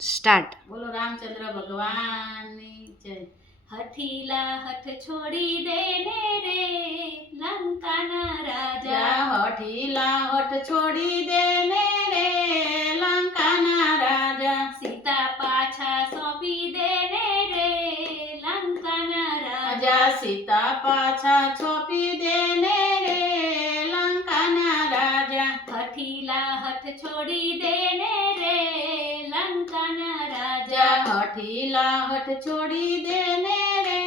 Start. બોલો રામચંદ્ર ભગવાનની જય. હઠીલા હઠ છોડી દે ને રે લંકાના રાજા. હઠીલા હઠ છોડી દે ને રે લંકાના રાજા. સીતા પાછા સોંપી દે ને રે લંકાના રાજા. સીતા પાછા છોપી દે ને રે લંકાના રાજા. હઠીલા હઠ છોડી દે રાજા હઠીલા હઠ છોડી દે ને રે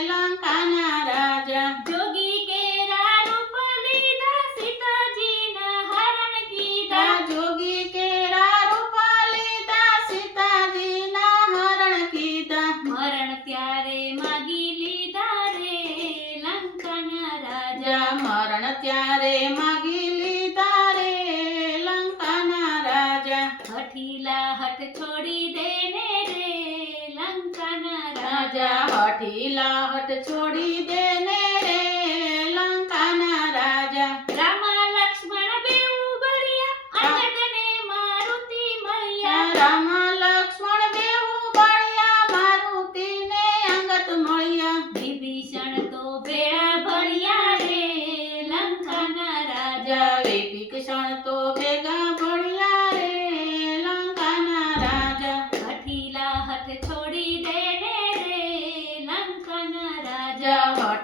લંકાના રાજા જોગી કેરા રૂપ લીધા સીતાજીના હરણ કીધા જોગી કેરા રૂપ લીધા સીતાજીના હરણ કીધા મરણ ત્યારે માગી રાજા હઠીલા હઠ છોડી દે ને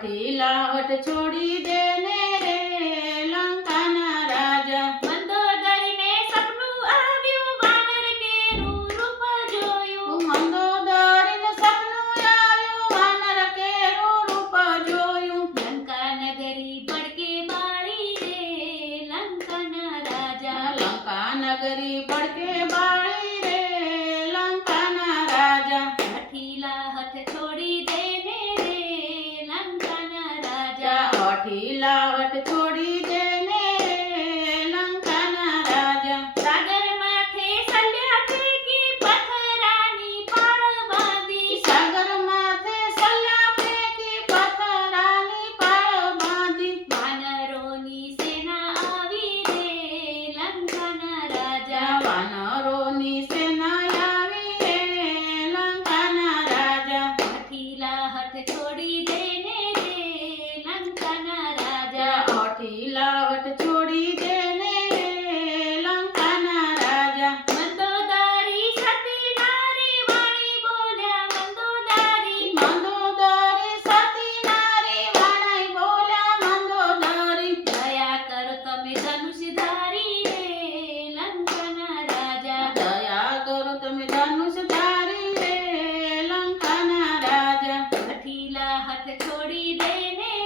રાજા હઠીલા છોડી દે ને રે લંકાના રાજા. મંદોદરીને સપનું આવ્યું વાનર કેરું રૂપ જોયું. મંદોદરીને સપનું આવ્યું વાનર કેરું રૂપ જોયું. લંકા નગરી પડકે બાળી રે લંકાના રાજા. લંકા નગરી પડકે બાળી રે લંકાના રાજા હઠીલા હઠ છોડી દે ને રે લંકાના રાજા હઠીલા હઠ છોડી દે ને રે લંકાના રાજા સાગર માથે સલ્યા ફેંકી પથરાની પાળ બાંધી સાગર માથે સલ્યા ફેંકી પથરાની પાળ બાંધી વાનરોની સેના આવી રે લંકાના રાજા વાનરોની સેના આવી રે લંકાના રાજા હઠ છોડી દે ને રે લંકાના રાજા હઠીલા હઠ છોડી દે ને રે લંકાના રાજા મંદોદારી સતી નારી વાણી બોલ્યા મંદોદારી મંદોદારી સતી નારી વાણી બોલ્યા મંદોદારી દયા કરો તમે ધનુષધારી રે લંકાના રાજા દયા કરો તમે ધનુષધારી રે લંકાના રાજા હઠીલા હઠ છોડી દે